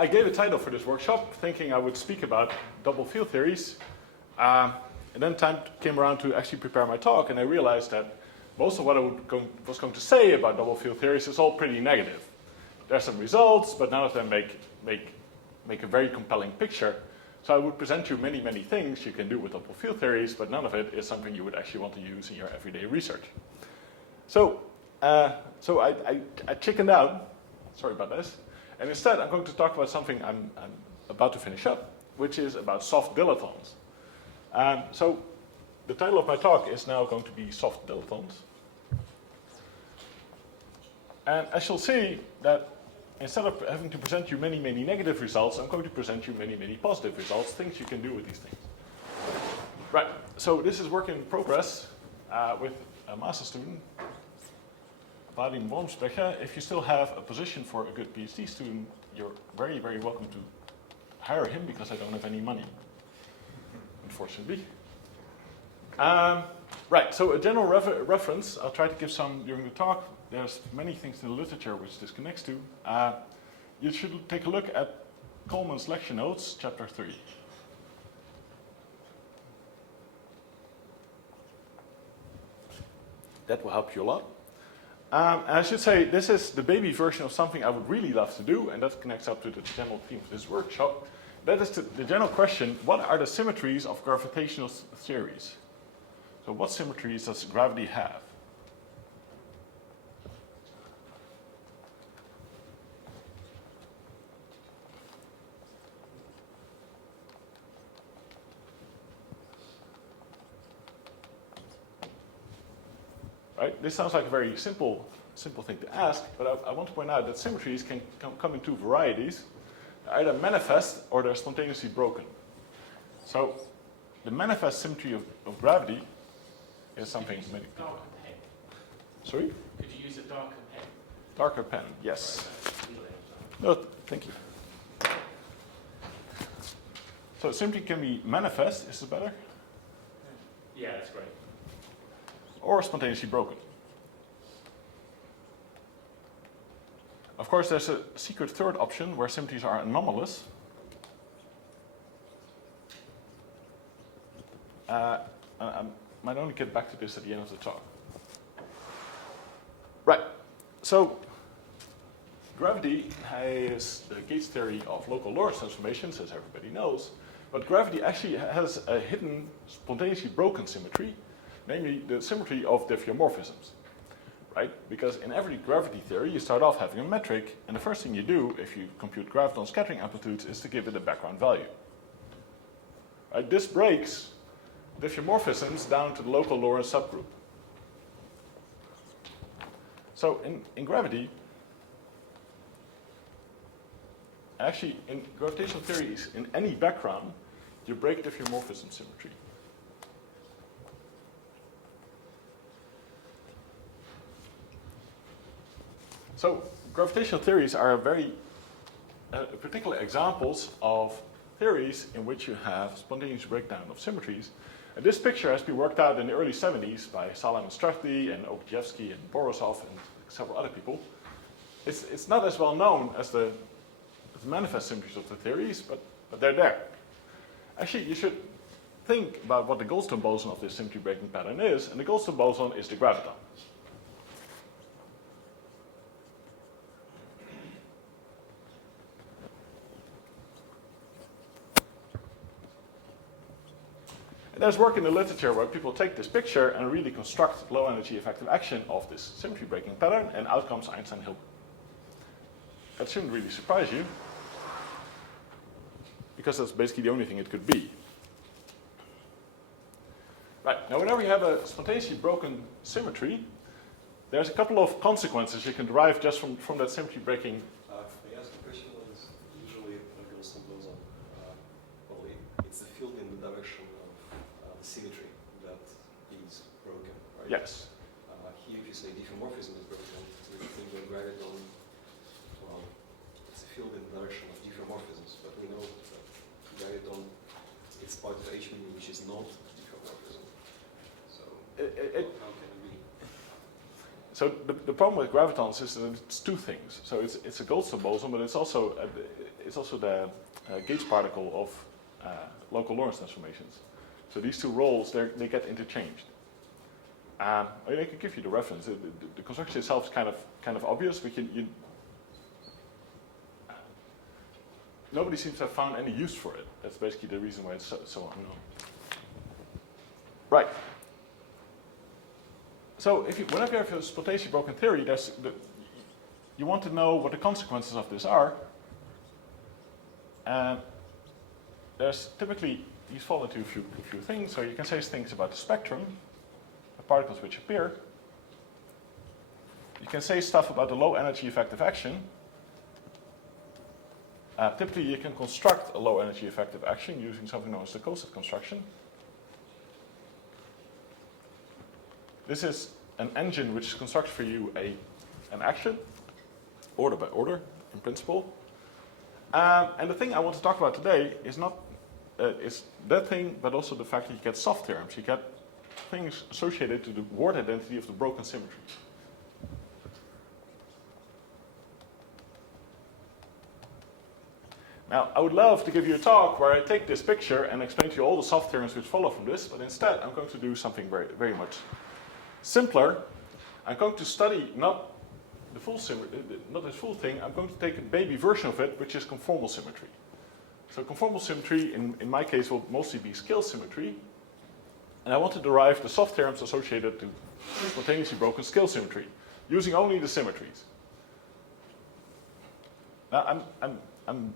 I gave a title for this workshop, thinking I would speak about double field theories. And then time came around to actually prepare my talk, and I realized that most of what I was going to say about double field theories is all pretty negative. There are some results, but none of them make a very compelling picture. So I would present you many, many things you can do with double field theories, but none of it is something you would actually want to use in your everyday research. So I chickened out. Sorry about this. And instead, I'm going to talk about something I'm about to finish up, which is about soft dilatons. So the title of my talk is now going to be Soft Dilatons. And as you'll see, that instead of having to present you many, many negative results, I'm going to present you many, many positive results, things you can do with these things. Right, so this is work in progress with a master student, Boels. If you still have a position for a good PhD student, you're very, very welcome to hire him because I don't have any money, unfortunately. Right, so a general reference, I'll try to give some during the talk. There's many things in the literature which this connects to. You should take a look at Coleman's lecture notes, chapter 3. That will help you a lot. And I should say, this is the baby version of something I would really love to do, and that connects up to the general theme of this workshop. That is the general question, what are the symmetries of gravitational theories? So what symmetries does gravity have? Right? This sounds like a very simple thing to ask, but I want to point out that symmetries can come in two varieties. They're either manifest or they're spontaneously broken. So the manifest symmetry of gravity is something... Darker pen. Sorry? Could you use a darker pen? Darker pen, yes. No, thank you. So symmetry can be manifest, is it better? Yeah, that's great. Or spontaneously broken. Of course, there's a secret third option where symmetries are anomalous. I might only get back to this at the end of the talk. Right, so gravity has the Gates theory of local Lorentz transformations, as everybody knows, but gravity actually has a hidden spontaneously broken symmetry, namely the symmetry of diffeomorphisms, right? Because in every gravity theory, you start off having a metric, and the first thing you do if you compute graviton scattering amplitudes is to give it a background value. Right? This breaks diffeomorphisms down to the local Lorentz subgroup. So in gravity, actually in gravitational theories, in any background, you break diffeomorphism symmetry. So gravitational theories are very particular examples of theories in which you have spontaneous breakdown of symmetries. And this picture has been worked out in the early 70s by Salem and Strathby and Ogievsky and Borisov and several other people. It's not as well known as the manifest symmetries of the theories, but they're there. Actually, you should think about what the Goldstone boson of this symmetry breaking pattern is, and the Goldstone boson is the graviton. There's work in the literature where people take this picture and really construct low energy effective action of this symmetry breaking pattern, and out comes Einstein-Hilbert. That shouldn't really surprise you, because that's basically the only thing it could be. Right, now whenever you have a spontaneously broken symmetry, there's a couple of consequences you can derive just from that symmetry breaking. I ask a question that is usually a Goldstone boson. Well, it's the field in the direction of the symmetry that is broken, right? Yes. Here, if you say diffeomorphism is broken, you think that graviton, well, it's a field in the direction of diffeomorphisms, but we know that graviton is part of H mean, which is not diffeomorphism. So how can it be? So the problem with gravitons is that it's two things. So it's a Goldstone boson, but it's also the gauge particle of local Lorentz transformations. So these two roles, they get interchanged. I mean, I can give you the reference. The construction itself is kind of obvious, but nobody seems to have found any use for it. That's basically the reason why it's so unknown. Right. So whenever you have a spontaneously broken theory, you want to know what the consequences of this are. And there's typically, these fall into a few things. So you can say things about the spectrum, the particles which appear. You can say stuff about the low energy effective action. Typically, you can construct a low energy effective action using something known as the Coset construction. This is an engine which constructs for you an action, order by order, in principle. And the thing I want to talk about today is not is that thing, but also the fact that you get soft theorems. You get things associated to the word identity of the broken symmetries. Now, I would love to give you a talk where I take this picture and explain to you all the soft theorems which follow from this, but instead I'm going to do something very, very much simpler. I'm going to study not the full not this full thing. I'm going to take a baby version of it, which is conformal symmetry. So conformal symmetry, in my case, will mostly be scale symmetry. And I want to derive the soft theorems associated to spontaneously broken scale symmetry, using only the symmetries. Now, I'm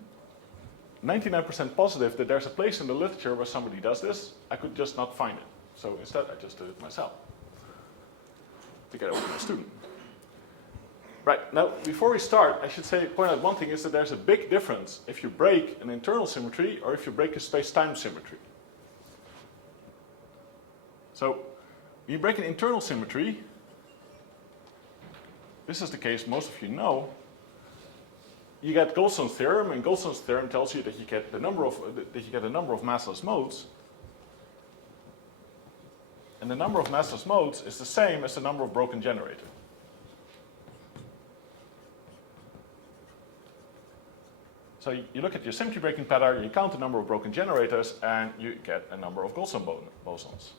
99% positive that there's a place in the literature where somebody does this. I could just not find it. So instead, I just did it myself, together with my student. Right, now before we start, I should point out one thing is that there's a big difference if you break an internal symmetry or if you break a space-time symmetry. So, when you break an internal symmetry, this is the case most of you know, you get Goldstone's theorem, and Goldstone's theorem tells you that you get a number of massless modes. And the number of massless modes is the same as the number of broken generators. So you look at your symmetry breaking pattern, you count the number of broken generators, and you get a number of Goldstone bosons.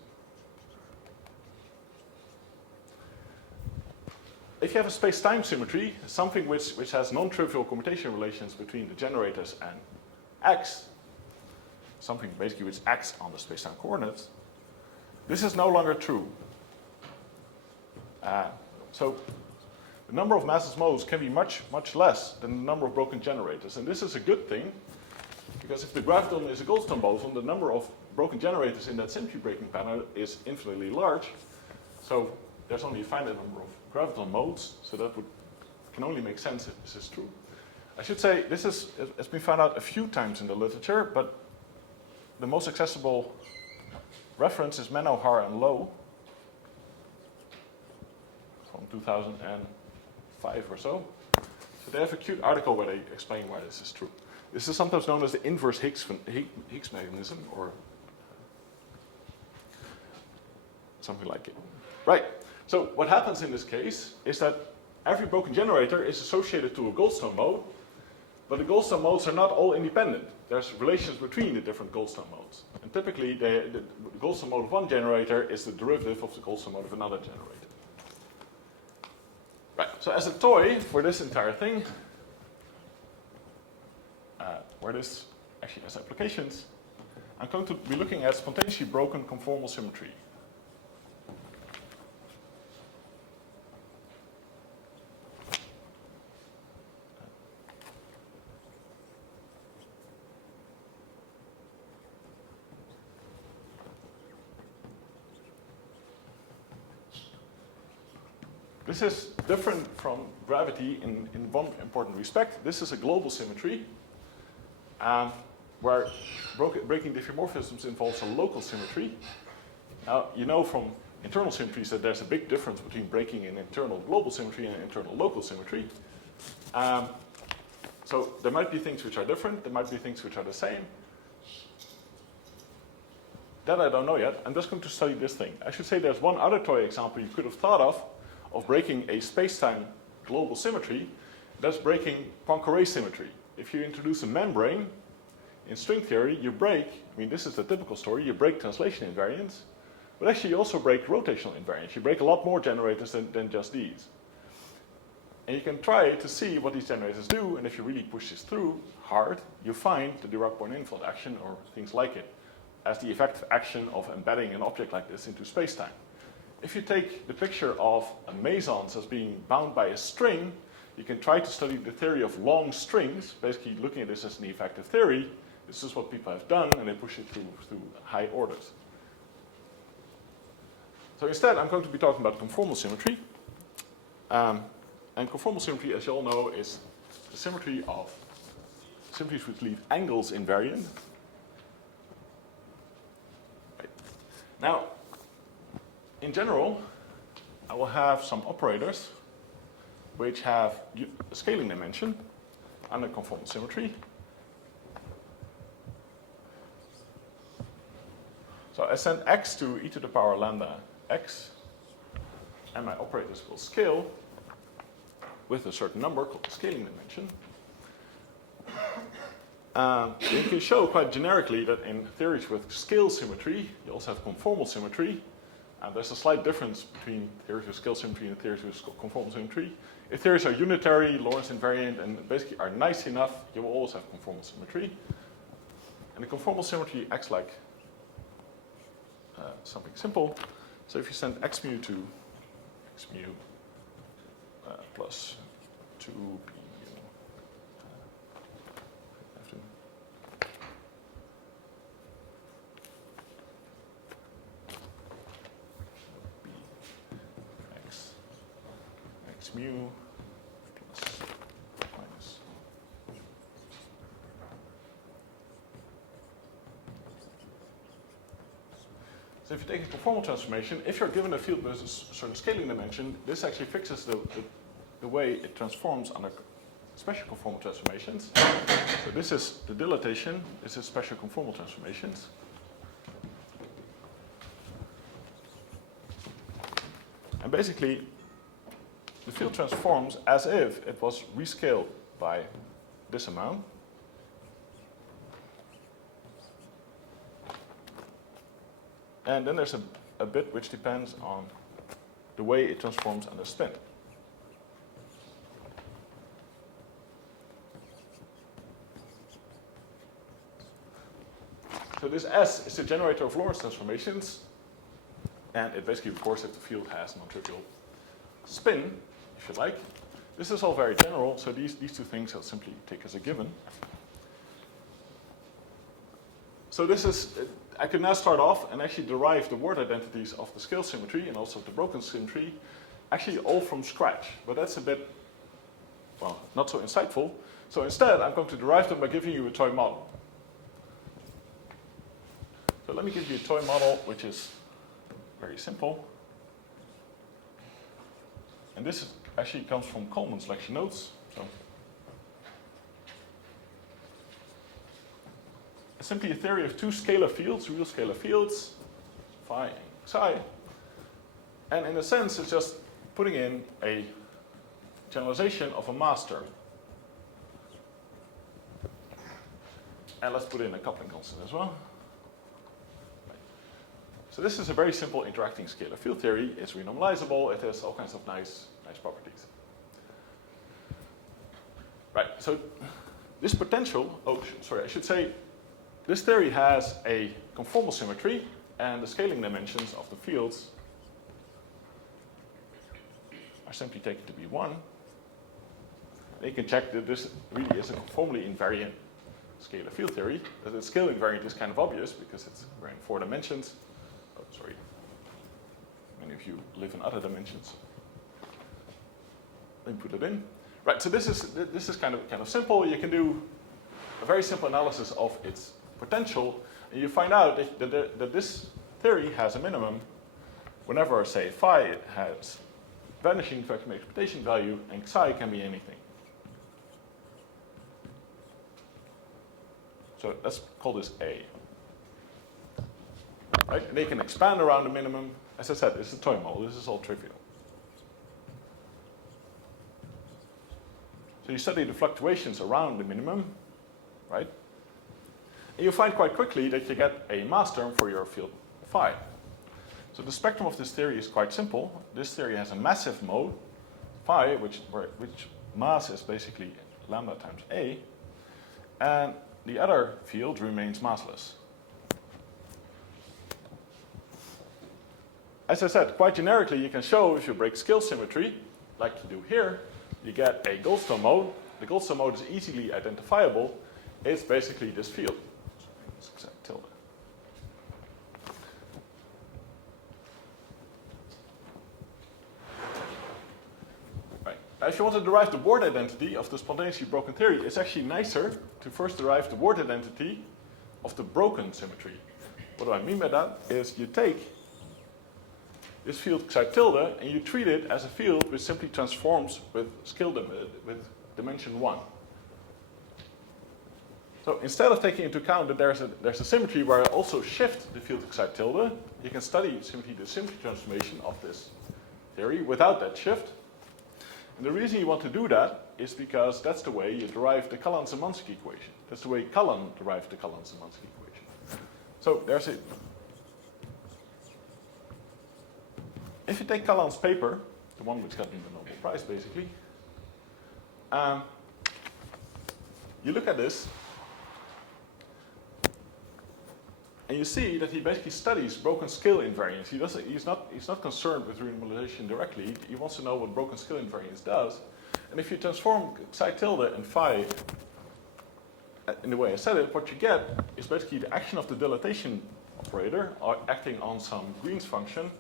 If you have a space-time symmetry, something which has non-trivial commutation relations between the generators and x, something basically which acts on the space-time coordinates, this is no longer true. So the number of massless modes can be much, much less than the number of broken generators. And this is a good thing, because if the graviton is a Goldstone boson, the number of broken generators in that symmetry breaking pattern is infinitely large. So there's only a finite number of graviton modes, so that can only make sense if this is true. I should say this has been found out a few times in the literature, but the most accessible reference is Menno, Har, and Low from 2005 or so. So they have a cute article where they explain why this is true. This is sometimes known as the inverse Higgs mechanism, or something like it. Right. So what happens in this case is that every broken generator is associated to a Goldstone mode, but the Goldstone modes are not all independent. There's relations between the different Goldstone modes. And typically, the Goldstone mode of one generator is the derivative of the Goldstone mode of another generator. Right, so as a toy for this entire thing, where this actually has applications, I'm going to be looking at spontaneously broken conformal symmetry. This is different from gravity in one important respect. This is a global symmetry, where breaking diffeomorphisms involves a local symmetry. Now, you know from internal symmetries that there's a big difference between breaking an internal global symmetry and an internal local symmetry. So there might be things which are different, there might be things which are the same. That I don't know yet. I'm just going to study this thing. I should say there's one other toy example you could have thought of of breaking a space-time global symmetry, that's breaking Poincare symmetry. If you introduce a membrane, in string theory, you break, I mean, this is the typical story, you break translation invariance, but actually you also break rotational invariance. You break a lot more generators than just these. And you can try to see what these generators do, and if you really push this through hard, you find the Dirac point-infeld action or things like it as the effective action of embedding an object like this into space-time. If you take the picture of a mesons as being bound by a string, you can try to study the theory of long strings, basically looking at this as an effective theory. This is what people have done, and they push it through high orders. So instead, I'm going to be talking about conformal symmetry. And conformal symmetry, as you all know, is the symmetry of symmetries which leave angles invariant. Right. Now, in general, I will have some operators which have a scaling dimension under conformal symmetry. So I send x to e to the power lambda x, and my operators will scale with a certain number called the scaling dimension. You can show quite generically that in theories with scale symmetry, you also have conformal symmetry. There's a slight difference between theories with scale symmetry and theories with conformal symmetry. If theories are unitary, Lorentz invariant, and basically are nice enough, you will always have conformal symmetry. And the conformal symmetry acts like something simple. So if you send x mu to x mu plus 2 p mu, have to b x mu plus minus. So if you take a conformal transformation, if you're given a field with a certain scaling dimension, this actually fixes the way it transforms under special conformal transformations. So this is the dilatation, this is special conformal transformations. And basically, the field transforms as if it was rescaled by this amount. And then there's a bit which depends on the way it transforms under spin. So this S is the generator of Lorentz transformations, and it basically records if the field has non-trivial spin, if you like. This is all very general, so these two things I'll simply take as a given. So this is, I can now start off and actually derive the word identities of the scale symmetry and also the broken symmetry, actually all from scratch. But that's a bit, well, not so insightful. So instead, I'm going to derive them by giving you a toy model. So let me give you a toy model, which is very simple. And this actually comes from Coleman's lecture notes. So it's simply a theory of two scalar fields, real scalar fields, phi and psi. And in a sense, it's just putting in a generalization of a master. And let's put in a coupling constant as well. So this is a very simple interacting scalar field theory. It's renormalizable. It has all kinds of nice properties. Right, so this potential, I should say, this theory has a conformal symmetry, and the scaling dimensions of the fields are simply taken to be 1. And you can check that this really is a conformally invariant scalar field theory. That the scale invariant is kind of obvious because it's in 4 dimensions. Oh, sorry. Many of you live in other dimensions. Let me put it in. Right, so this is kind of simple. You can do a very simple analysis of its potential, and you find out that this theory has a minimum whenever, say, phi has vanishing vacuum expectation value, and psi can be anything. So let's call this A. Right? And they can expand around the minimum. As I said, this is a toy model. This is all trivial. So you study the fluctuations around the minimum, right? And you find quite quickly that you get a mass term for your field phi. So the spectrum of this theory is quite simple. This theory has a massive mode, phi, which mass is basically lambda times A, and the other field remains massless. As I said, quite generically, you can show if you break scale symmetry, like you do here, you get a Goldstone mode. The Goldstone mode is easily identifiable. It's basically this field. Tilde. Right. Now, if you want to derive the word identity of the spontaneously broken theory, it's actually nicer to first derive the word identity of the broken symmetry. What do I mean by that? Is you take this field psi tilde and you treat it as a field which simply transforms with with dimension 1. So instead of taking into account that there's a symmetry where I also shift the field psi tilde, you can study simply the symmetry transformation of this theory without that shift. And the reason you want to do that is because that's the way you derive the Kalan-Zemansky equation. That's the way Kalan derived the Kalan-Zemansky equation. So there's a... If you take Kalan's paper, the one which got him the Nobel Prize basically, you look at this, and you see that he basically studies broken scale invariance. He's not concerned with renormalization directly. He wants to know what broken scale invariance does. And if you transform psi tilde and phi in the way I said it, what you get is basically the action of the dilatation operator acting on some Green's function,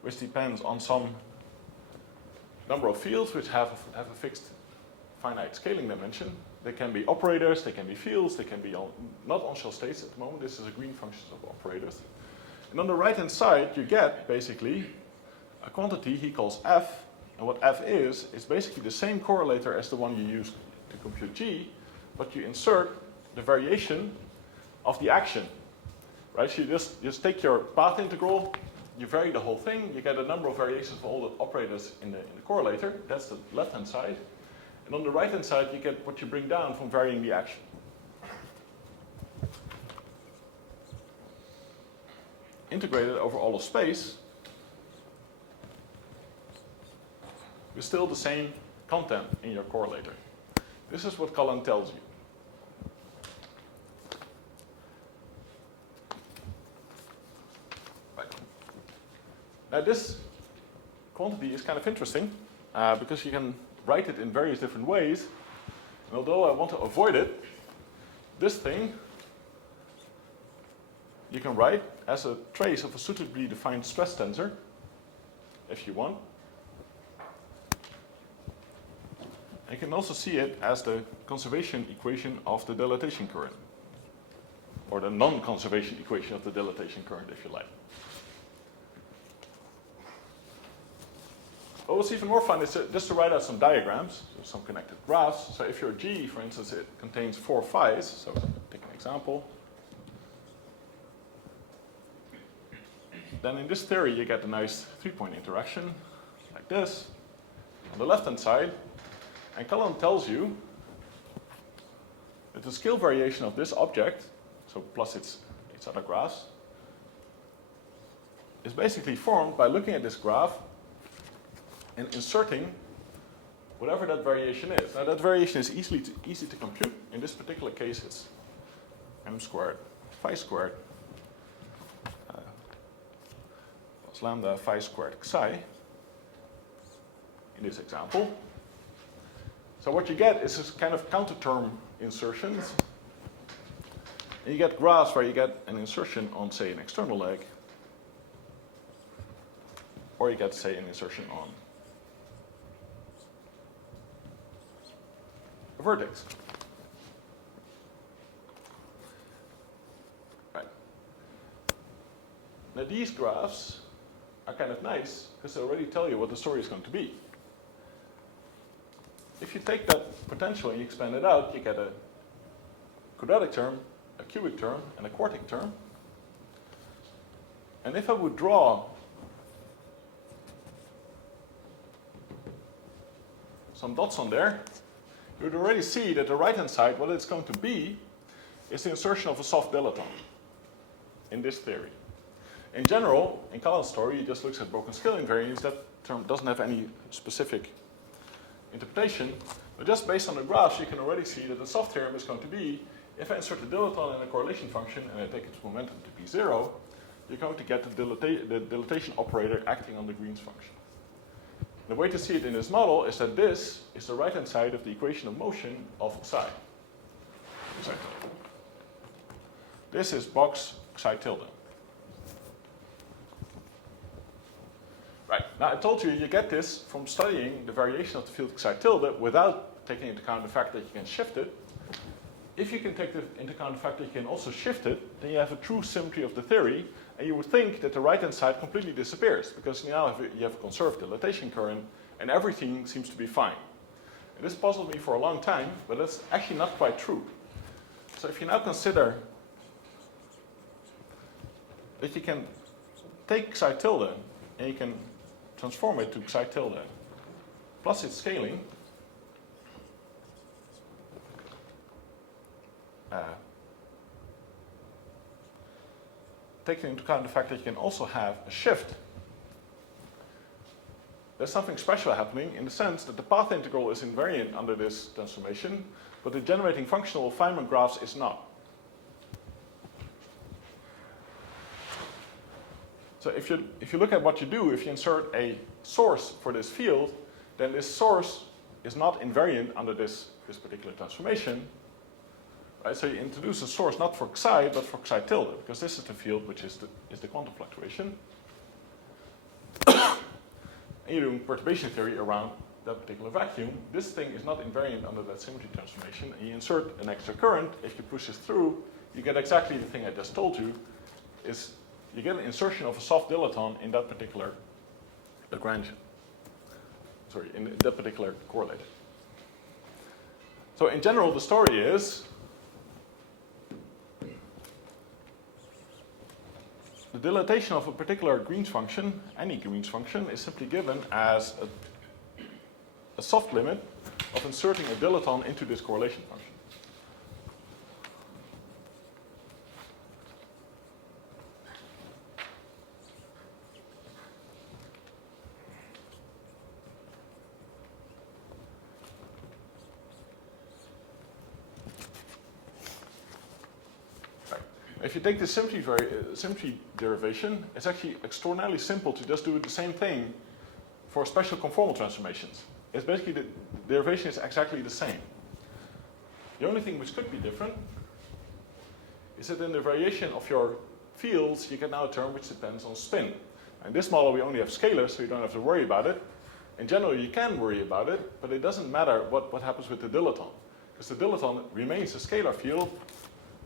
which depends on some number of fields which have a fixed finite scaling dimension. They can be operators, they can be fields, they can be not on-shell states at the moment. This is a Green function of operators. And on the right-hand side, you get basically a quantity he calls f. And what f is basically the same correlator as the one you use to compute g, but you insert the variation of the action. Right? So you just take your path integral, you vary the whole thing, you get a number of variations of all the operators in the correlator. That's the left-hand side. And on the right-hand side, you get what you bring down from varying the action. Integrated over all of space with still the same content in your correlator. This is what Cullen tells you. Right. Now this quantity is kind of interesting because you can write it in various different ways. And although I want to avoid it, this thing you can write as a trace of a suitably defined stress tensor, if you want. You can also see it as the conservation equation of the dilatation current, or the non-conservation equation of the dilatation current, if you like. What was even more fun is just to write out some diagrams, so some connected graphs. So if your G, for instance, it contains 4 phi's, so take an example. Then in this theory, you get a nice 3-point interaction, like this, on the left-hand side. And Cullen tells you that the scale variation of this object, so plus its other graphs, is basically formed by looking at this graph and inserting whatever that variation is. Now that variation is easy to compute. In this particular case, it's m squared phi squared plus lambda phi squared psi in this example. So what you get is this kind of counter term insertions. And you get graphs where you get an insertion on, say, an external leg, or you get, say, an insertion on a vertex. Right. Now these graphs are kind of nice because they already tell you what the story is going to be. If you take that potential and you expand it out, you get a quadratic term, a cubic term, and a quartic term. And if I would draw some dots on there, you would already see that the right-hand side, what it's going to be, is the insertion of a soft dilaton in this theory. In general, in Cullen's story, he just looks at broken scale invariance. That term doesn't have any specific interpretation, but just based on the graphs, you can already see that the soft theorem is going to be, if I insert a dilaton in a correlation function and I take its momentum to be 0, you're going to get the dilatation operator acting on the Green's function. The way to see it in this model is that this is the right-hand side of the equation of motion of psi. This is box psi tilde. Right, now I told you you get this from studying the variation of the field psi tilde without taking into account the fact that you can shift it. If you can take into account the fact that you can also shift it, then you have a true symmetry of the theory, and you would think that the right-hand side completely disappears, because now you have a conserved dilatation current, and everything seems to be fine. And this puzzled me for a long time, but that's actually not quite true. So if you now consider that you can take psi tilde, and you can transform it to psi tilde, plus its scaling, taking into account the fact that you can also have a shift, there's something special happening in the sense that the path integral is invariant under this transformation, but the generating function of Feynman graphs is not. So if you look at what you do, if you insert a source for this field, then this source is not invariant under this particular transformation. Right? So you introduce a source not for psi, but for psi tilde, because this is the field which is the quantum fluctuation. And you're doing perturbation theory around that particular vacuum. This thing is not invariant under that symmetry transformation, and you insert an extra current. If you push this through, you get exactly the thing I just told you, is you get an insertion of a soft dilaton in that particular Lagrangian. Sorry, in that particular correlator. So in general, the story is the dilatation of a particular Green's function, any Green's function, is simply given as a soft limit of inserting a dilaton into this correlation function. If you take the symmetry derivation, it's actually extraordinarily simple to just do the same thing for special conformal transformations. It's basically the derivation is exactly the same. The only thing which could be different is that in the variation of your fields, you get now a term which depends on spin. In this model, we only have scalars, so you don't have to worry about it. In general, you can worry about it, but it doesn't matter what happens with the dilaton, because the dilaton remains a scalar field.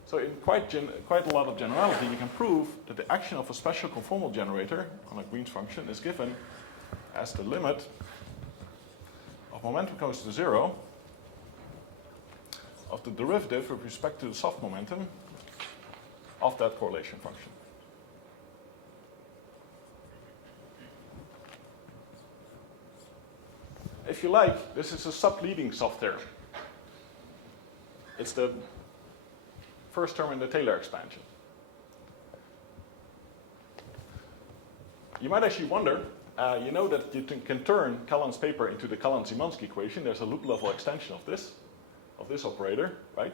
So in quite a lot of generality, you can prove that the action of a special conformal generator on a Green's function is given as the limit of momentum goes to 0 of the derivative with respect to the soft momentum of that correlation function. If you like, this is a sub-leading soft theorem. It's the first term in the Taylor expansion. You might actually wonder, you know that you can turn Cullen's paper into the Cullen-Szymanski equation. There's a loop level extension of this operator, right?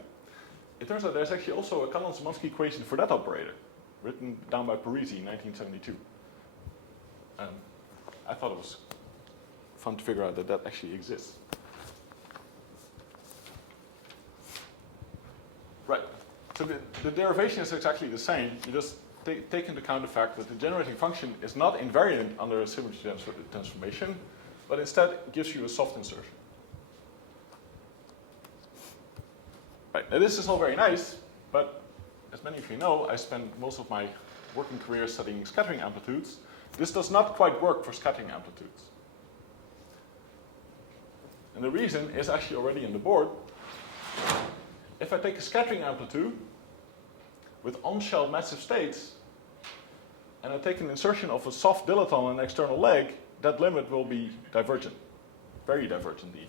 It turns out there's actually also a Cullen-Szymanski equation for that operator, written down by Parisi in 1972. I thought it was fun to figure out that that actually exists. Right. So the derivation is exactly the same. You just take into account the fact that the generating function is not invariant under a symmetry transformation, but instead gives you a soft insertion. Right. Now this is all very nice, but as many of you know, I spent most of my working career studying scattering amplitudes. This does not quite work for scattering amplitudes. And the reason is actually already in the board. If I take a scattering amplitude with on-shell massive states, and I take an insertion of a soft dilaton on an external leg, that limit will be divergent. Very divergent even.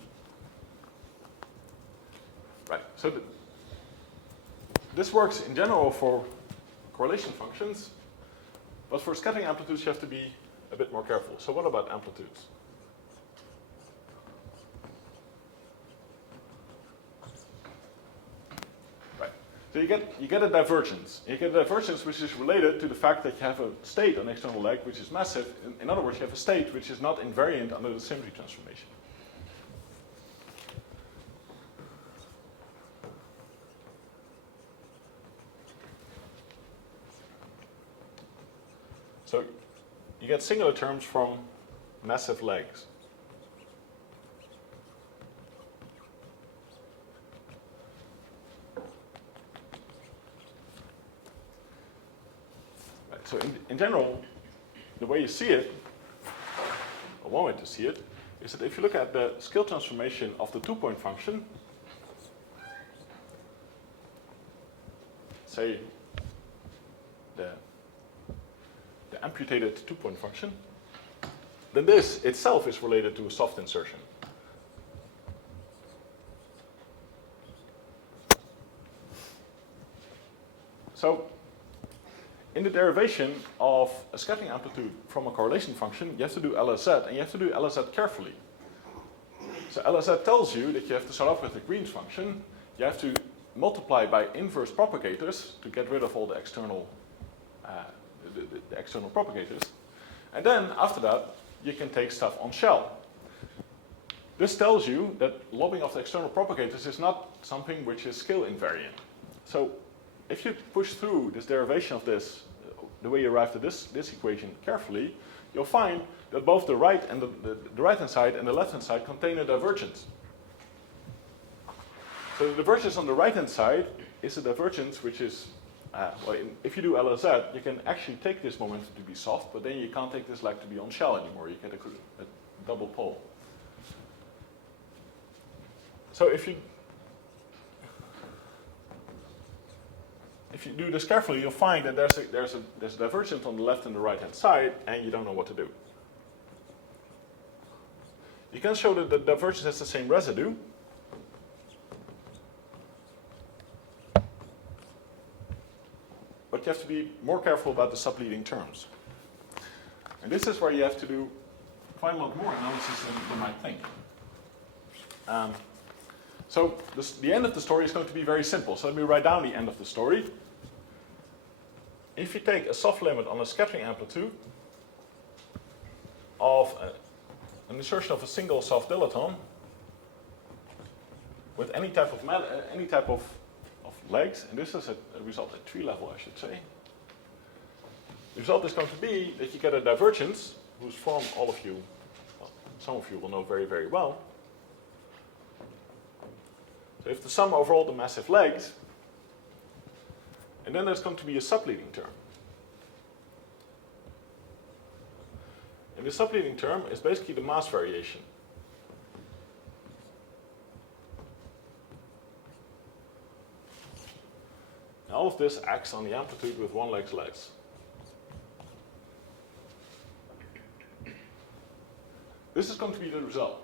Right. So this works in general for correlation functions, but for scattering amplitudes you have to be a bit more careful. So what about amplitudes? Right. So you get a divergence. You get a divergence which is related to the fact that you have a state on the external leg which is massive. In other words, you have a state which is not invariant under the symmetry transformation. So you get singular terms from massive legs. Right, so in general, the way you see it, or one way to see it, is that if you look at the scale transformation of the two-point function, say the amputated two-point function, then this itself is related to a soft insertion. So, in the derivation of a scattering amplitude from a correlation function, you have to do LSZ, and you have to do LSZ carefully. So LSZ tells you that you have to start off with the Green's function, you have to multiply by inverse propagators to get rid of all the external the external propagators. And then, after that, you can take stuff on shell. This tells you that lobbing of the external propagators is not something which is scale invariant. So, if you push through this derivation of this, the way you arrived at this equation carefully, you'll find that both the right and the right-hand side and the left-hand side contain a divergence. So the divergence on the right-hand side is a divergence which is well, if you do LSZ, you can actually take this momentum to be soft, but then you can't take this leg to be on shell anymore. You get a double pole. So if you do this carefully, you'll find that there's a divergence on the left and the right-hand side, and you don't know what to do. You can show that the divergence has the same residue. But you have to be more careful about the subleading terms. And this is where you have to do quite a lot more analysis than you might think. So the end of the story is going to be very simple. So let me write down the end of the story. If you take a soft limit on a scattering amplitude of an insertion of a single soft dilaton with any type of legs, and this is a result at tree level, I should say. The result is going to be that you get a divergence, whose form all of you, well, some of you will know very, very well. So if the sum over all the massive legs, and then there's going to be a subleading term. And the subleading term is basically the mass variation. All of this acts on the amplitude with one leg's less. This is going to be the result.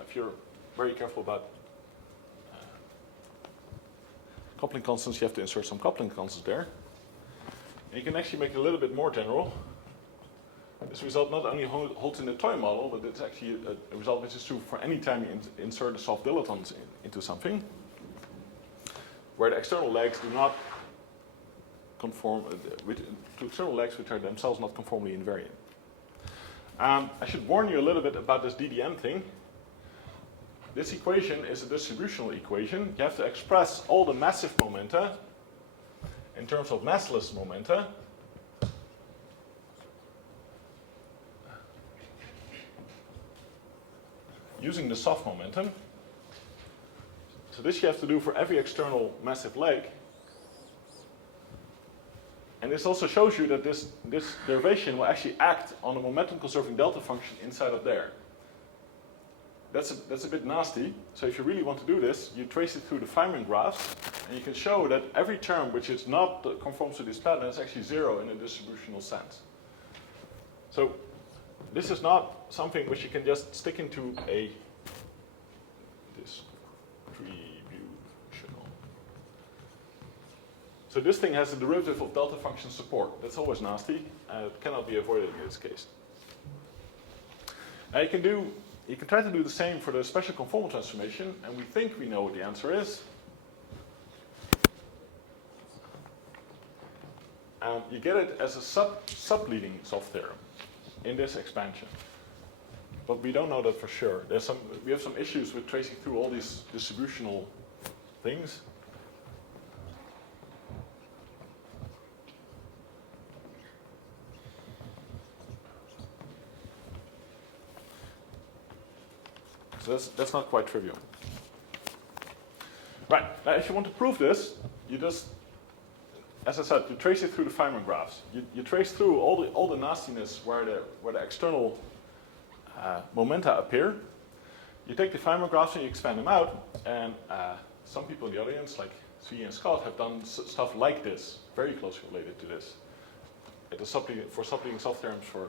If you're very careful about coupling constants, you have to insert some coupling constants there. And you can actually make it a little bit more general. This result not only holds in the toy model, but it's actually a result which is true for any time you insert a soft dilatons into something, where the external legs do not conform to external legs which are themselves not conformally invariant. I should warn you a little bit about this DDM thing. This equation is a distributional equation. You have to express all the massive momenta in terms of massless momenta. Using the soft momentum. So this you have to do for every external massive leg. And this also shows you that this derivation will actually act on a momentum conserving delta function inside of there. That's a bit nasty. So if you really want to do this, you trace it through the Feynman graphs, and you can show that every term which is not conforms to this pattern is actually zero in a distributional sense. So this is not something which you can just stick into a distributional. So this thing has a derivative of delta function support. That's always nasty, and it cannot be avoided in this case. Now you can try to do the same for the special conformal transformation, and we think we know what the answer is. And you get it as a subleading soft theorem in this expansion. But we don't know that for sure. We have some issues with tracing through all these distributional things. So that's not quite trivial. Right, now if you want to prove this, you just, as I said, you trace it through the Feynman graphs. You trace through all the nastiness where the external momenta appear. You take the Feynman graphs and you expand them out, and some people in the audience, like Svi and Scott, have done stuff like this, very closely related to this. For subleading soft theorems for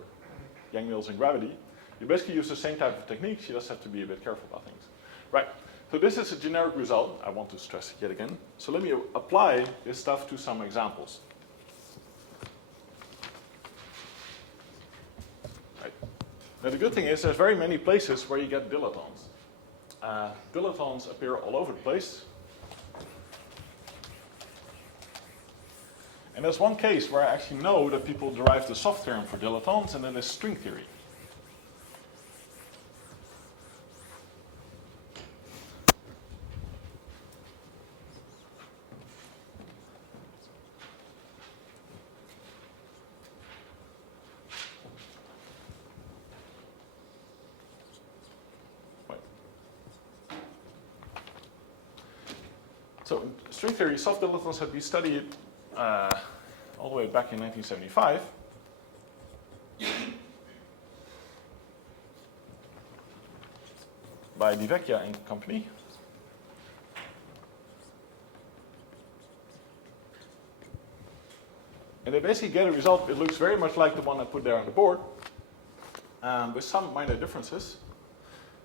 Yang-Mills and gravity, you basically use the same type of techniques, you just have to be a bit careful about things. Right, so this is a generic result, I want to stress it yet again. So let me apply this stuff to some examples. Right. Now the good thing is there's very many places where you get dilatons. Dilatons appear all over the place. And there's one case where I actually know that people derive the soft theorem for dilatons, and that is string theory. So in string theory, soft dilatons had been studied all the way back in 1975. By Di Vecchia and company. And they basically get a result, it looks very much like the one I put there on the board, with some minor differences.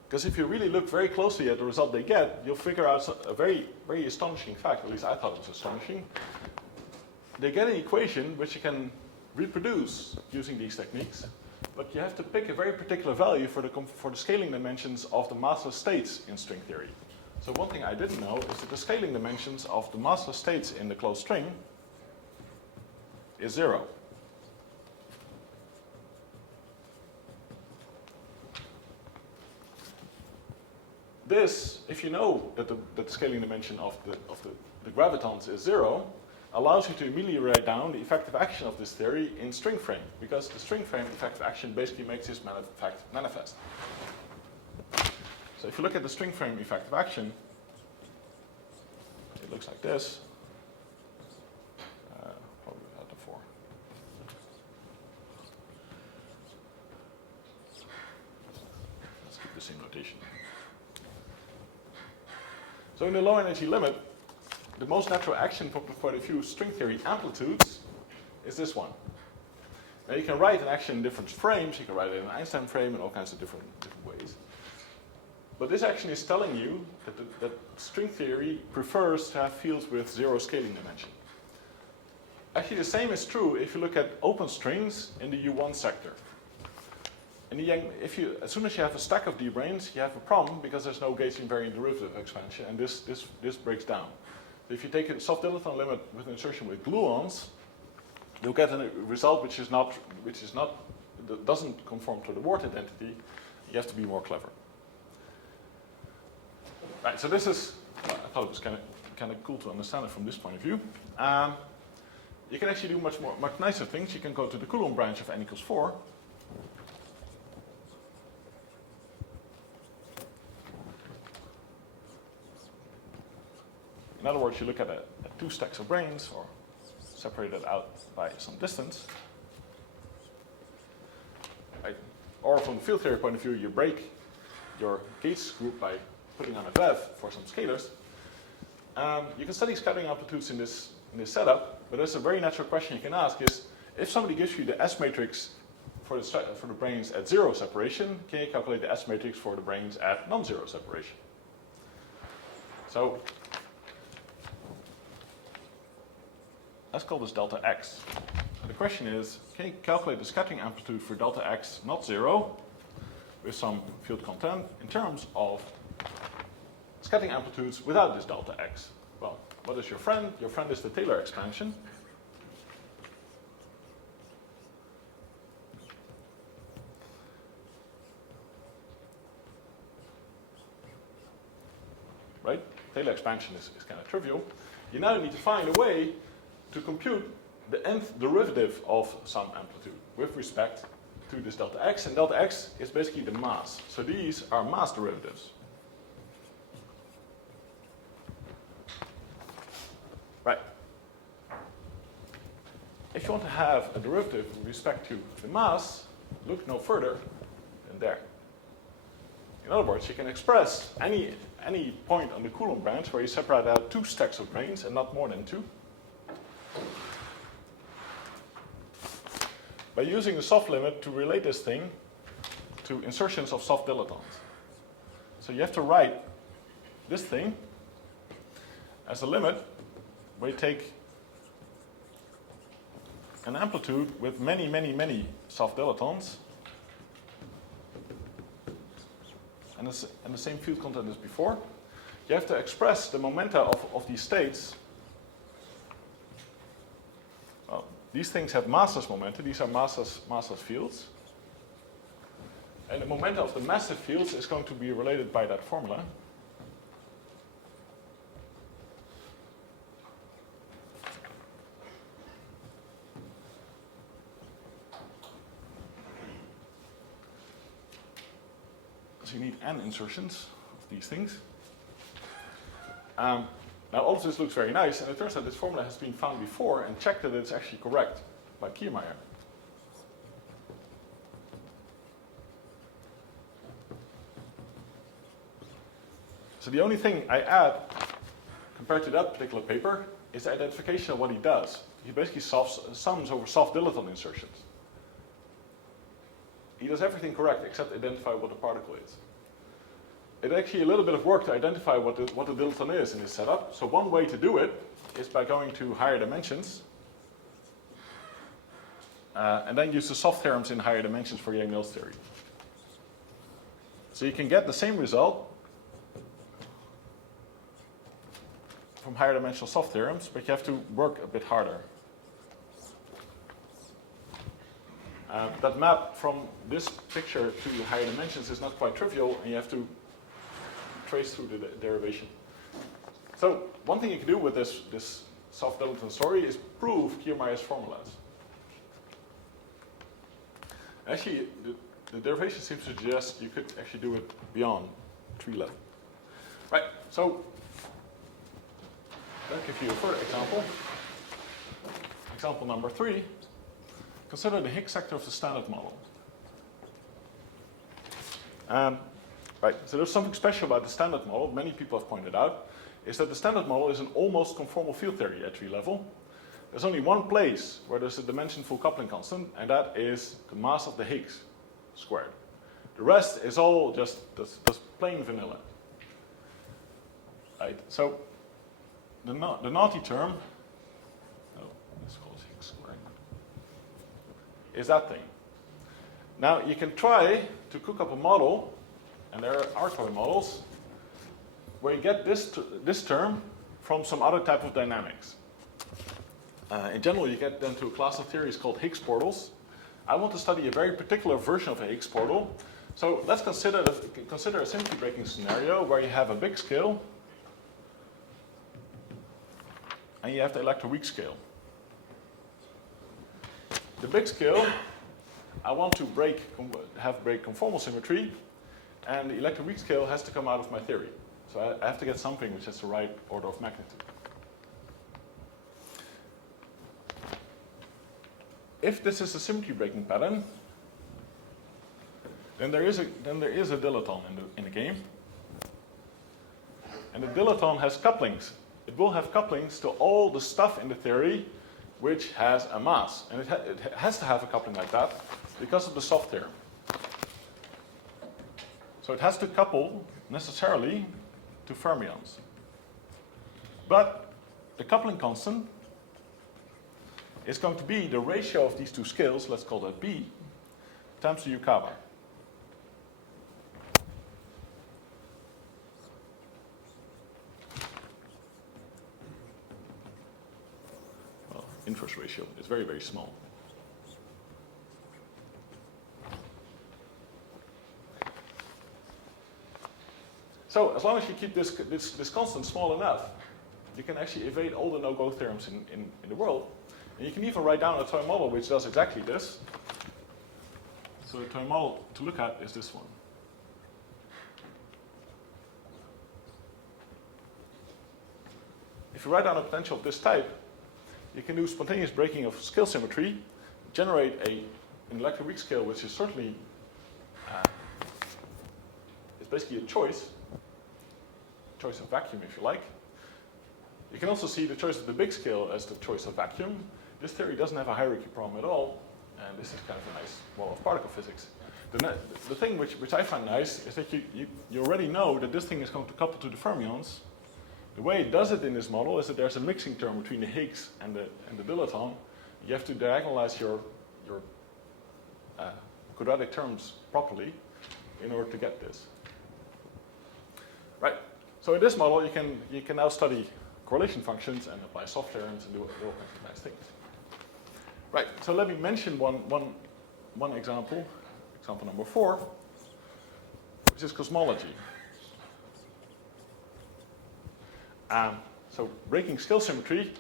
Because if you really look very closely at the result they get, you'll figure out a very, very astonishing fact, at least I thought it was astonishing. They get an equation which you can reproduce using these techniques, but you have to pick a very particular value for the scaling dimensions of the massless states in string theory. So one thing I didn't know is that the scaling dimensions of the massless states in the closed string is 0. This, if you know that the scaling dimension of the gravitons is 0, allows you to immediately write down the effective action of this theory in string frame, because the string frame effective action basically makes this fact manifest. So if you look at the string frame effective action, it looks like this. Probably without the 4. Let's keep the same notation. So in the low energy limit, the most natural action for the few string theory amplitudes is this one. Now you can write an action in different frames, you can write it in an Einstein frame in all kinds of different ways. But this action is telling you that string theory prefers to have fields with 0 scaling dimension. Actually the same is true if you look at open strings in the U1 sector. As soon as you have a stack of d-branes, you have a problem because there's no gauge invariant derivative expansion, and this breaks down. So if you take a soft dilaton limit with an insertion with gluons, you'll get a result which doesn't conform to the Ward identity. You have to be more clever. Right. So this is. Well, I thought it was kind of cool to understand it from this point of view. You can actually do much nicer things. You can go to the Coulomb branch of n equals 4. In other words, you look at two stacks of branes, or separate it out by some distance. Right? Or from the field theory point of view, you break your gauge group by putting on a Glev for some scalars. You can study scattering amplitudes in this setup, but there's a very natural question you can ask is, if somebody gives you the S matrix for the branes at 0 separation, can you calculate the S matrix for the branes at non-zero separation? So let's call this delta x. And the question is, can you calculate the scattering amplitude for delta x not 0 with some field content in terms of scattering amplitudes without this delta x? Well, what is your friend? Your friend is the Taylor expansion. Right? Taylor expansion is kind of trivial. You now need to find a way to compute the nth derivative of some amplitude with respect to this delta x. And delta x is basically the mass. So these are mass derivatives. Right. If you want to have a derivative with respect to the mass, look no further than there. In other words, you can express any point on the Coulomb branch where you separate out 2 stacks of branes and not more than 2. By using the soft limit to relate this thing to insertions of soft dilatons. So you have to write this thing as a limit where you take an amplitude with many, many, many soft dilatons and the same field content as before. You have to express the momenta of these states. Well, these things have massless momenta. These are massless fields. And the momenta of the massive fields is going to be related by that formula. So you need n insertions of these things. Now all of this looks very nice, and it turns out this formula has been found before and checked that it's actually correct by Kiermaier. So the only thing I add compared to that particular paper is the identification of what he does. He basically sums over soft dilaton insertions. He does everything correct except identify what the particle is. It's actually a little bit of work to identify what the dilaton is in this setup. So one way to do it is by going to higher dimensions and then use the soft theorems in higher dimensions for Yang-Mills theory. So you can get the same result from higher dimensional soft theorems, but you have to work a bit harder. That map from this picture to higher dimensions is not quite trivial, and you have to trace through the derivation. So one thing you can do with this soft dilaton story is prove Kiermaier's formulas. Actually, the derivation seems to suggest you could actually do it beyond tree level. Right, so I'll give you a further example. Example number 3. Consider the Higgs sector of the standard model. Right, so there's something special about the standard model, many people have pointed out, is that the standard model is an almost conformal field theory at tree level. There's only one place where there's a dimension-full coupling constant, and that is the mass of the Higgs squared. The rest is all just plain vanilla. Right, so the naughty term, let's call it Higgs squared, is that thing. Now you can try to cook up a model, and there are toy models, where you get this term from some other type of dynamics. In general, you get then to a class of theories called Higgs portals. I want to study a very particular version of a Higgs portal. So let's consider a symmetry breaking scenario where you have a big scale and you have the electroweak scale. The big scale, I want to break conformal symmetry, and the electroweak scale has to come out of my theory. So I have to get something which has the right order of magnitude. If this is a symmetry breaking pattern, then there is a dilaton in the game. And the dilaton has couplings. It will have couplings to all the stuff in the theory which has a mass. And it has to have a coupling like that because of the soft theorem. So it has to couple necessarily to fermions. But the coupling constant is going to be the ratio of these two scales, let's call that B, times the Yukawa. Well, inverse ratio is very, very small. So as long as you keep this constant small enough, you can actually evade all the no-go theorems in the world. And you can even write down a toy model which does exactly this. So the toy model to look at is this one. If you write down a potential of this type, you can do spontaneous breaking of scale symmetry, generate an electric weak scale which is certainly it's basically a choice of vacuum if you like. You can also see the choice of the big scale as the choice of vacuum. This theory doesn't have a hierarchy problem at all, and this is kind of a nice model of particle physics. The thing which I find nice is that you already know that this thing is going to couple to the fermions. The way it does it in this model is that there's a mixing term between the Higgs and the Dilaton. You have to diagonalize your quadratic terms properly in order to get this. Right. So in this model, you can now study correlation functions and apply soft theorems and do all kinds of nice things. Right. So let me mention one example, example number 4, which is cosmology. So breaking scale symmetry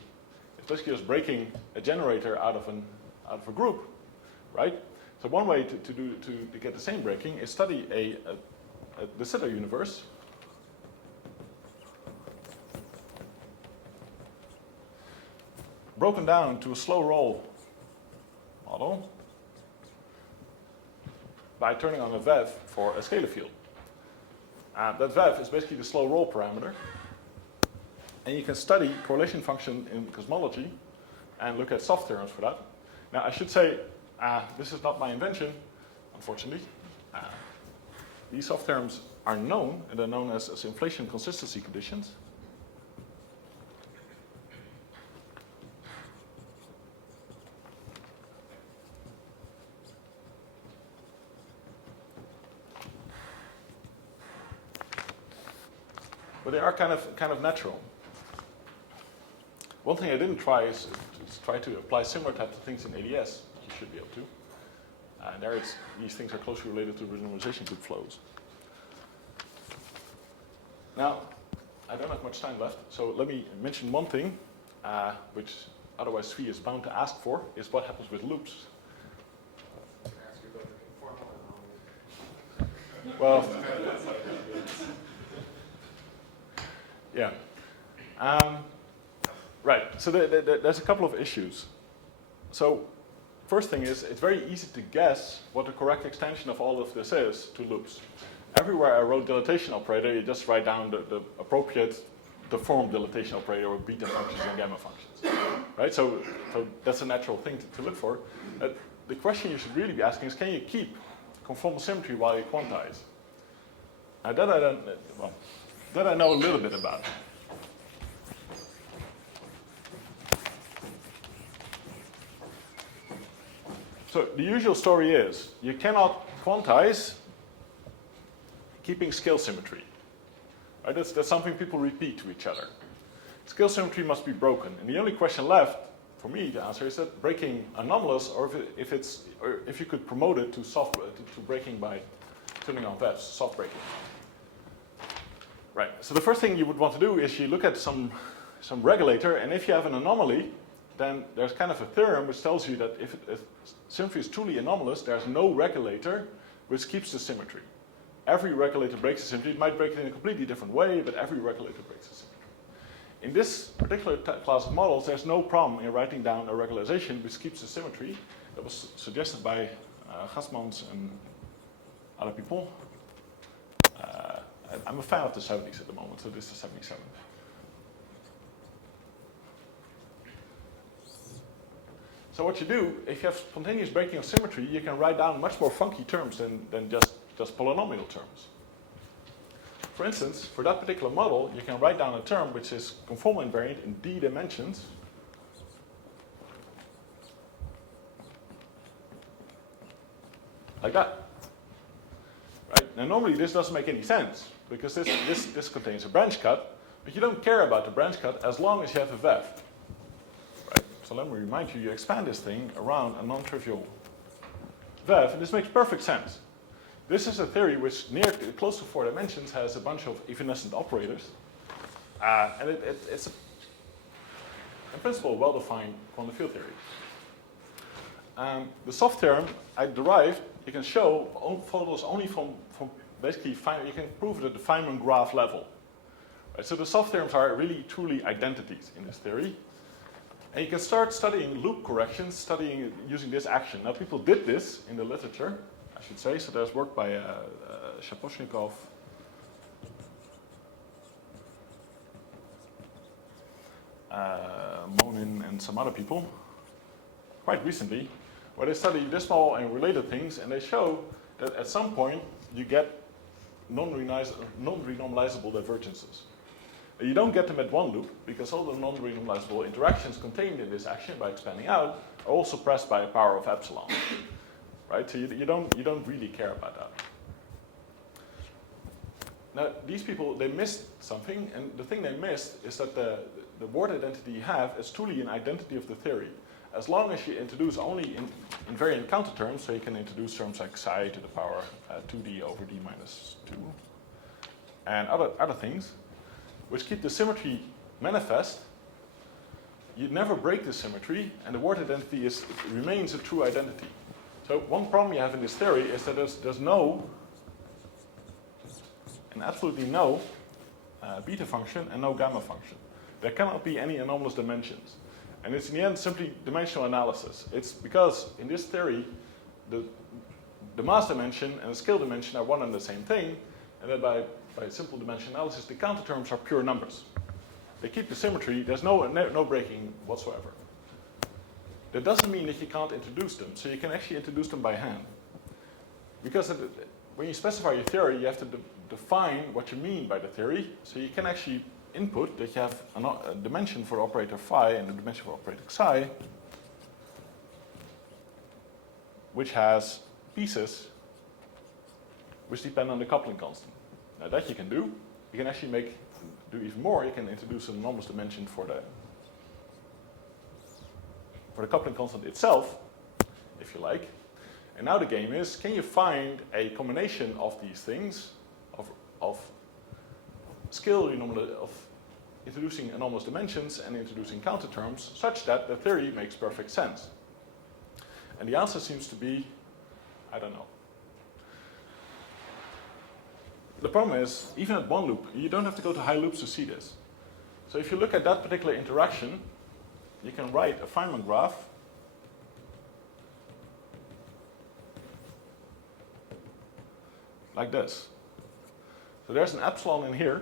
is basically just breaking a generator out of a group, right? So one way to get the same breaking is study the Sitter universe. Broken down to a slow roll model by turning on a VEV for a scalar field. That VEV is basically the slow roll parameter. And you can study correlation function in cosmology and look at soft theorems for that. Now I should say, this is not my invention, unfortunately. These soft theorems are known, and they're known as inflation consistency conditions. But they are kind of natural. One thing I didn't try is try to apply similar types of things in ADS. You should be able to. These things are closely related to renormalization group flows. Now, I don't have much time left, so let me mention one thing, which otherwise Svi is bound to ask for, is what happens with loops. Can I ask you about the conformal? Well, yeah. Right, so there's a couple of issues. So first thing is, it's very easy to guess what the correct extension of all of this is to loops. Everywhere I wrote dilatation operator, you just write down the appropriate deformed dilatation operator with beta functions and gamma functions. Right, so that's a natural thing to look for. The question you should really be asking is, can you keep conformal symmetry while you quantize? Now that I know a little bit about. So the usual story is, you cannot quantize keeping scale symmetry. Right? That's something people repeat to each other. Scale symmetry must be broken. And the only question left for me to answer is that breaking anomalous, or if you could promote it to breaking by turning on VEVs, soft breaking. Right. So the first thing you would want to do is you look at some regulator, and if you have an anomaly, then there's kind of a theorem which tells you that if symmetry is truly anomalous, there's no regulator which keeps the symmetry. Every regulator breaks the symmetry. It might break it in a completely different way, but every regulator breaks the symmetry. In this particular class of models, there's no problem in writing down a regularization which keeps the symmetry. That was suggested by Gasmans and other people. I'm a fan of the 70s at the moment, so this is 77. So what you do, if you have spontaneous breaking of symmetry, you can write down much more funky terms than just polynomial terms. For instance, for that particular model, you can write down a term which is conformal invariant in d dimensions. Like that. Right? Now normally this doesn't make any sense, because this contains a branch cut, but you don't care about the branch cut as long as you have a VEV. Right? So let me remind you, you expand this thing around a non-trivial VEV, and this makes perfect sense. This is a theory which, close to 4 dimensions, has a bunch of evanescent operators. And it's in principle, a well-defined quantum field theory. The soft theorem I derived, you can show, follows only from basically, you can prove it at the Feynman graph level. Right, so the soft theorems are really, truly identities in this theory. And you can start studying loop corrections, using this action. Now, people did this in the literature, I should say. So there's work by Shaposhnikov, Monin, and some other people, quite recently, where they study Dismal and related things, and they show that at some point you get non-renormalizable divergences. You don't get them at one loop, because all the non-renormalizable interactions contained in this action by expanding out are all suppressed by a power of epsilon. Right? So you don't really care about that. Now, these people, they missed something, and the thing they missed is that the word identity you have is truly an identity of the theory. As long as you introduce only invariant counter terms, so you can introduce terms like psi to the power 2d over d minus 2, and other things, which keep the symmetry manifest, you never break the symmetry, and the word identity remains a true identity. So one problem you have in this theory is that there's no, and absolutely no, beta function and no gamma function. There cannot be any anomalous dimensions. And it's in the end simply dimensional analysis. It's because in this theory, the mass dimension and the scale dimension are one and the same thing, and then by simple dimension analysis, the counter terms are pure numbers. They keep the symmetry, there's no breaking whatsoever. That doesn't mean that you can't introduce them, so you can actually introduce them by hand. Because when you specify your theory, you have to define what you mean by the theory, so you can actually input that you have a dimension for operator phi and a dimension for operator psi, which has pieces which depend on the coupling constant. Now that you can do. You can actually do even more. You can introduce an enormous dimension for the coupling constant itself, if you like. And now the game is, can you find a combination of these things, of introducing anomalous dimensions and introducing counter terms, such that the theory makes perfect sense? And the answer seems to be, I don't know. The problem is, even at one loop, you don't have to go to high loops to see this. So if you look at that particular interaction, you can write a Feynman graph like this. So there's an epsilon in here,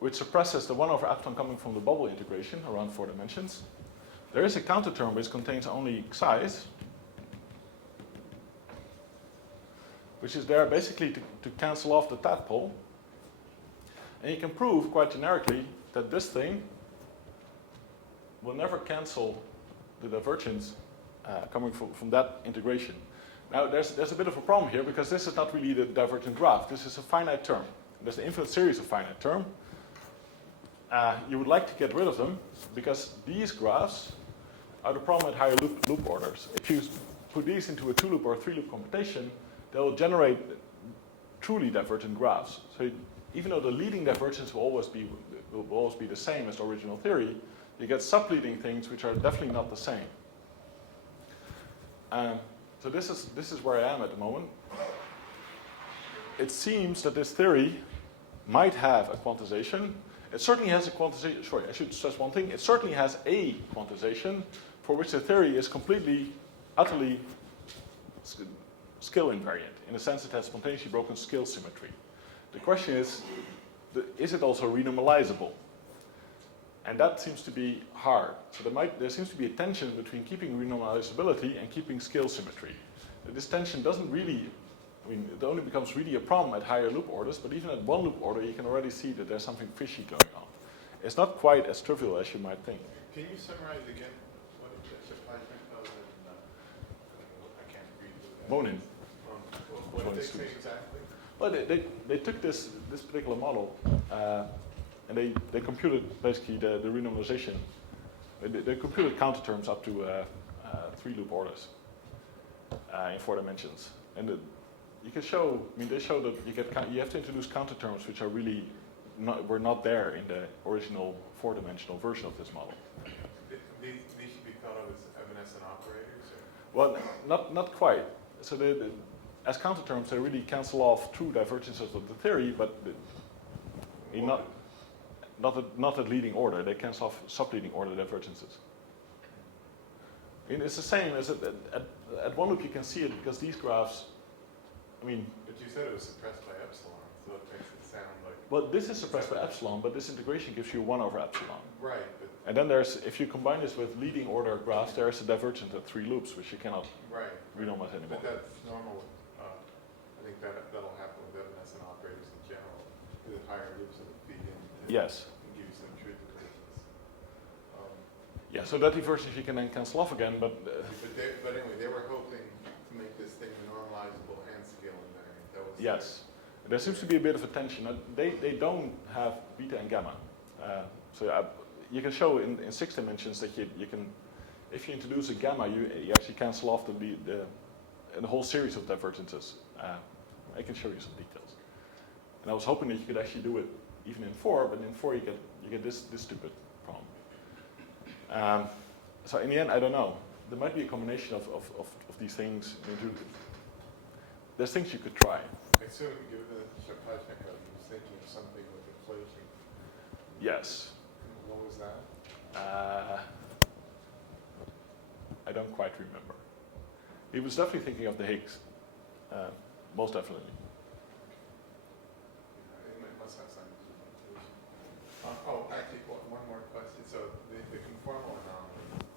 which suppresses the 1 over epsilon coming from the bubble integration around 4 dimensions. There is a counter term which contains only psi's, which is there basically to cancel off the tadpole. And you can prove quite generically that this thing will never cancel the divergence coming from that integration. Now there's a bit of a problem here, because this is not really the divergent graph. This is a finite term. There's an infinite series of finite terms. You would like to get rid of them, because these graphs are the problem at higher loop orders. If you put these into a 2-loop or a 3-loop computation, they'll generate truly divergent graphs. So even though the leading divergence will always be the same as the original theory, you get subleading things which are definitely not the same. So this is where I am at the moment. It seems that this theory might have a quantization. It certainly has a quantization. Sorry, I should stress one thing. It certainly has a quantization for which the theory is completely, utterly scale invariant, in the sense it has spontaneously broken scale symmetry. The question is it also renormalizable? And that seems to be hard. So there seems to be a tension between keeping renormalizability and keeping scale symmetry. This tension doesn't really, it only becomes really a problem at higher loop orders, but even at one loop order you can already see that there's something fishy going on. It's not quite as trivial as you might think. Can you summarize again what the Pajman code and I can't read that. Monin. What did they say exactly? Well, they took this particular model and they computed basically the renormalization. They computed counter terms up to 3 loop orders in 4 dimensions. And you can show, they show that you have to introduce counter terms which are really were not there in the original 4-dimensional version of this model. These should be thought of as evanescent operators? Well, not quite. So as counter terms, they really cancel off true divergences of the theory, but not at leading order. They cancel off subleading order divergences. It's the same as at one loop you can see it because these graphs, But you said it was suppressed by epsilon, so it makes it sound like... Well, this is suppressed by epsilon, but this integration gives you 1 over epsilon. Right, but... And then if you combine this with leading order graphs, there is a divergence at 3 loops, which you cannot renormalize anymore. But that's normal. I think that'll happen with evanescent operators in general, with higher loops that feed in. Yes. And give you some truth equations. Yeah, so that divergence you can then cancel off again, but... But anyway, they were hoping to make this thing normalizable and scale invariant. That was Yes. There seems to be a bit of a tension. They don't have beta and gamma. You can show in 6 dimensions that you can, if you introduce a gamma, you actually cancel off the whole series of divergences. I can show you some details. And I was hoping that you could actually do it even in 4, but in 4 you get this stupid problem. So in the end, I don't know. There might be a combination of these things. There's things you could try. I assume, given the Pajman code, you were thinking of something with inflation. Yes. What was that? I don't quite remember. He was definitely thinking of the Higgs, most definitely. It must have something to do with inflation. Actually, one more question. So the conformal anomaly,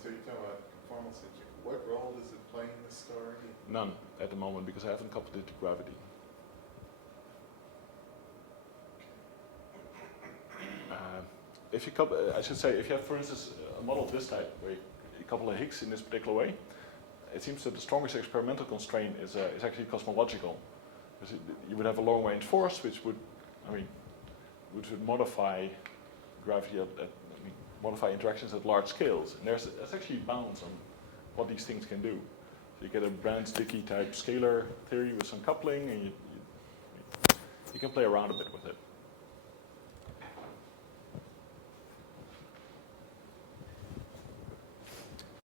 so you're talking about conformal symmetry. What role does it play in the story? None at the moment because I haven't coupled it to gravity. If you couple, I should say, if you have, for instance, a model of this type where you couple a Higgs in this particular way, it seems that the strongest experimental constraint is actually cosmological. Because you would have a long-range force, which would modify gravity modify interactions at large scales. And there's actually bounds on what these things can do. So you get a Brand-Sticky type scalar theory with some coupling, and you can play around a bit with it.